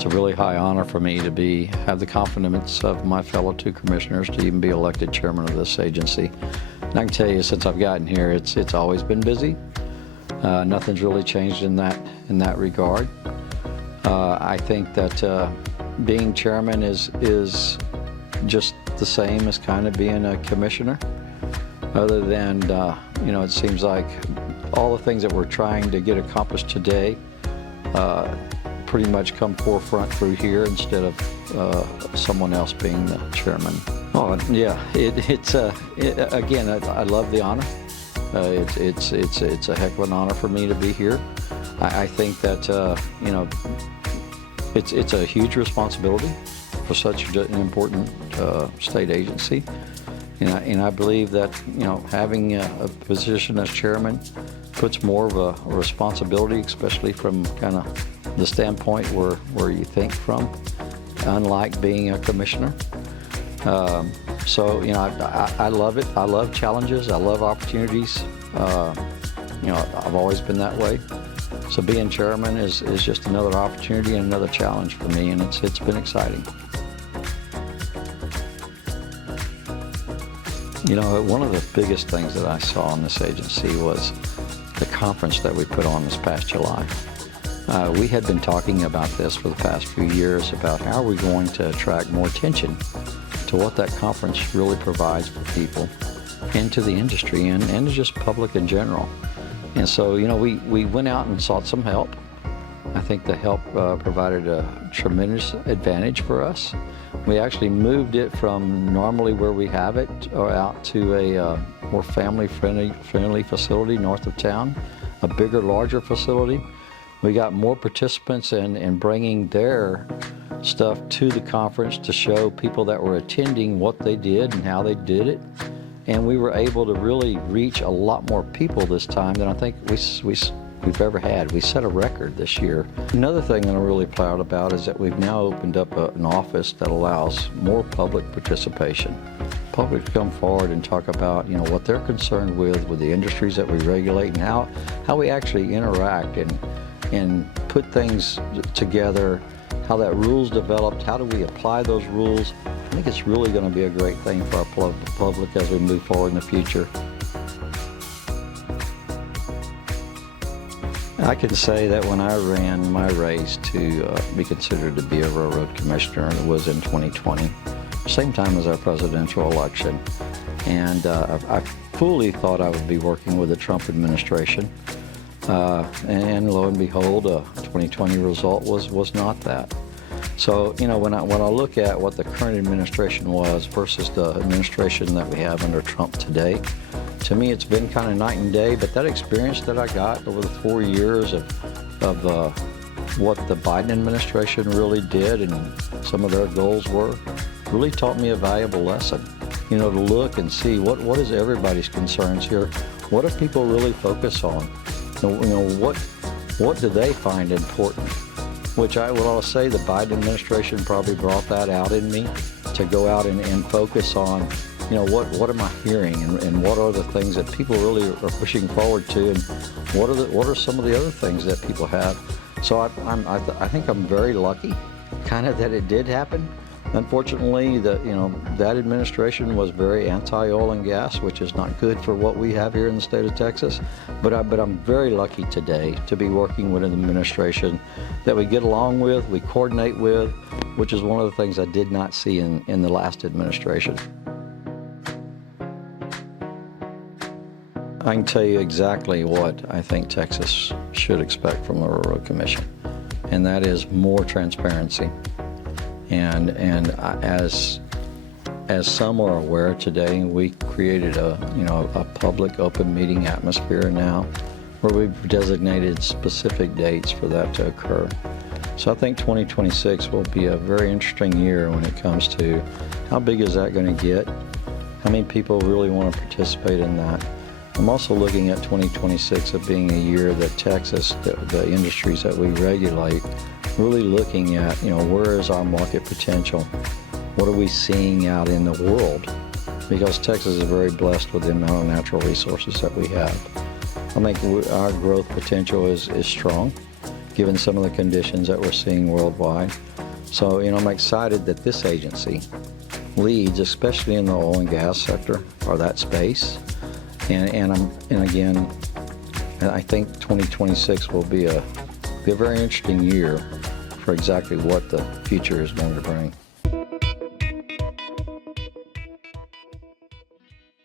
it's a really high honor for me to have the confidence of my fellow two commissioners to even be elected chairman of this agency. And I can tell you, since I've gotten here, it's always been busy. Nothing's really changed in that regard. I think that being chairman is just the same as kind of being a commissioner, other than it seems like all the things that we're trying to get accomplished today pretty much come forefront through here instead of someone else being the chairman. Oh yeah, again, I love the honor. It's a heck of an honor for me to be here. I think that it's a huge responsibility for such an important state agency, and I believe that having a position as chairman puts more of a responsibility, especially from kind of the standpoint where you think from, unlike being a commissioner. So I love it. I love challenges. I love opportunities. I've always been that way. So being chairman is just another opportunity and another challenge for me, and it's been exciting. One of the biggest things that I saw in this agency was the conference that we put on this past July. We had been talking about this for the past few years about how we're going to attract more attention to what that conference really provides for people and to the industry and to just public in general. And so, we went out and sought some help. I think the help provided a tremendous advantage for us. We actually moved it from normally where we have it out to a more family-friendly facility north of town, a bigger, larger facility. We got more participants in bringing their stuff to the conference to show people that were attending what they did and how they did it. And we were able to really reach a lot more people this time than I think we've ever had. We set a record this year. Another thing that I'm really proud about is that we've now opened up an office that allows more public participation. Public to come forward and talk about what they're concerned with the industries that we regulate and how we actually interact and put things together, how that rule's developed, how do we apply those rules. I think it's really going to be a great thing for our public as we move forward in the future. I can say that when I ran my race to be considered to be a railroad commissioner, it was in 2020, same time as our presidential election. And I fully thought I would be working with the Trump administration. And lo and behold, 2020 result was not that. So, when I look at what the current administration was versus the administration that we have under Trump today, to me it's been kind of night and day. But that experience that I got over the 4 years of what the Biden administration really did and some of their goals were, really taught me a valuable lesson. To look and see what is everybody's concerns here. What do people really focus on? What do they find important? Which I'll say the Biden administration probably brought that out in me to go out and focus on, what am I hearing and what are the things that people really are pushing forward to, and what are some of the other things that people have. So I think I'm very lucky, kind of, that it did happen. Unfortunately, that administration was very anti-oil and gas, which is not good for what we have here in the state of Texas. But I'm very lucky today to be working with an administration that we get along with, we coordinate with, which is one of the things I did not see in the last administration. I can tell you exactly what I think Texas should expect from the Railroad Commission, and that is more transparency. And as some are aware today, we created a public open meeting atmosphere now where we've designated specific dates for that to occur. So I think 2026 will be a very interesting year when it comes to how big is that going to get, how many people really want to participate in that. I'm also looking at 2026 of being a year that Texas, the industries that we regulate, really looking at, where is our market potential? What are we seeing out in the world? Because Texas is very blessed with the amount of natural resources that we have. I think our growth potential is strong. given some of the conditions that we're seeing worldwide. So, I'm excited that this agency leads, especially in the oil and gas sector or that space. And again, I think 2026 will be a very interesting year for exactly what the future is going to bring.